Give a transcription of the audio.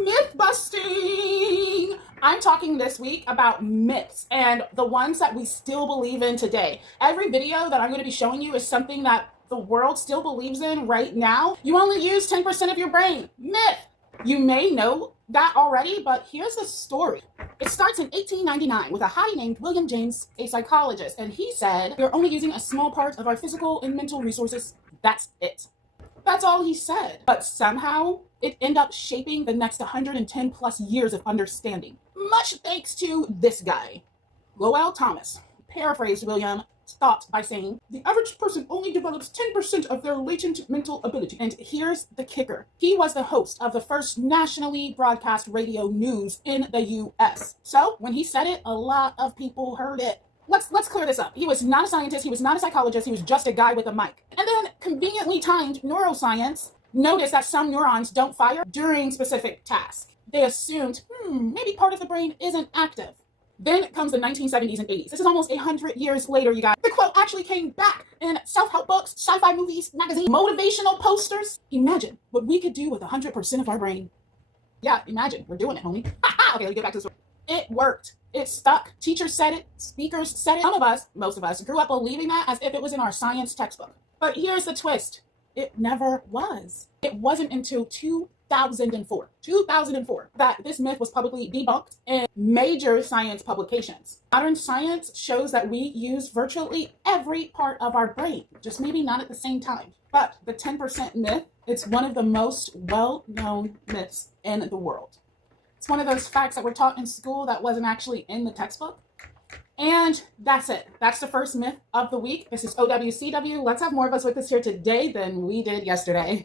Myth busting! I'm talking this week about myths and the ones that we still believe in today. Every video that I'm going to be showing you is something that the world still believes in right now. You only use 10% of your brain. Myth! You may know that already, but here's the story. It starts in 1899 with a hottie named William James, a psychologist, and he said, "We're only using a small part of our physical and mental resources. That's it." That's all he said. But somehow it ended up shaping the next 110 plus years of understanding. Much thanks to this guy, Lowell Thomas. Paraphrased William thought by saying, "The average person only develops 10% of their latent mental ability." And here's the kicker. He was the host of the first nationally broadcast radio news in the US. So when he said it, a lot of people heard it. Let's clear this up. He was not a scientist, he was not a psychologist, he was just a guy with a mic. And then conveniently timed neuroscience noticed that some neurons don't fire during specific tasks. They assumed, maybe part of the brain isn't active. Then comes the 1970s and 80s. This is almost 100 years later, you guys. The quote actually came back in self-help books, sci-fi movies, magazines, motivational posters. Imagine what we could do with 100% of our brain. Yeah, imagine. We're doing it, homie. Okay, let's get back to the story. It worked. It stuck. Teachers said it. Speakers said it. Some of us, most of us, grew up believing that as if it was in our science textbook. But here's the twist. It never was. It wasn't until 2004, that this myth was publicly debunked in major science publications. Modern science shows that we use virtually every part of our brain, just maybe not at the same time. But the 10% myth, it's one of the most well-known myths in the world. It's one of those facts that were taught in school that wasn't actually in the textbook. And that's it. That's the first myth of the week. This is OWCW. Let's have more of us with us here today than we did yesterday.